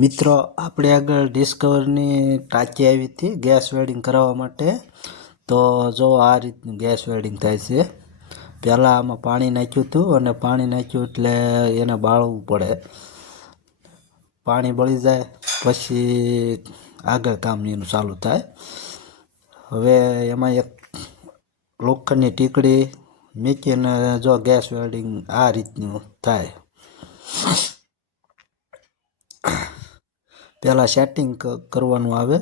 મિત્રો, આપણે આગળ ડિસ્કવરની ટાંકી આવી હતી ગેસ વેલ્ડિંગ કરાવવા માટે. તો જો આ રીતનું ગેસ વેલ્ડિંગ થાય છે, પહેલાં આમાં પાણી નાખ્યું હતું અને પાણી નાખ્યું એટલે એને બાળવું પડે. પાણી બળી જાય, પછી આગળ કામ એનું ચાલુ થાય. હવે એમાં એક લોખંડની ટીકડી મૂકીને જો ગેસ વેલ્ડિંગ આ રીતનું થાય. પહેલાં સેટિંગ કરવાનું આવે.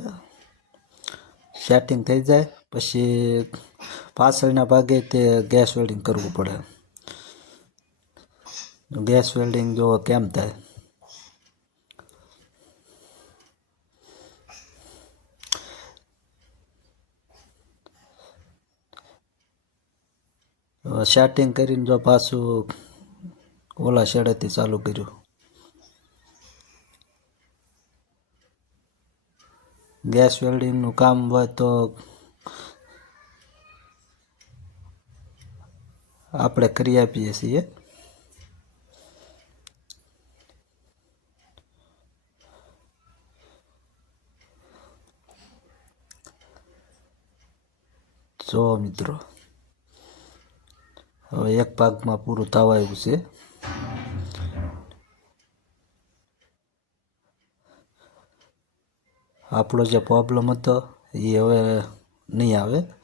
સેટિંગ થઈ જાય, પછી પાછળના ભાગે તે ગેસ વેલ્ડિંગ કરવું પડે. ગેસ વેલ્ડિંગ જો કેમ થાય? સેટિંગ કરીને જો પાછું ઓલા શેડેથી ચાલુ કર્યું. ગેસ વેલ્ડિંગનું કામ હોય તો આપણે કરી આપીએ છીએ. જો મિત્રો, હવે એક ભાગમાં પૂરું થવા આવ્યું છે. આપણો જે પ્રોબ્લેમ હતો એ હવે નહીં આવે.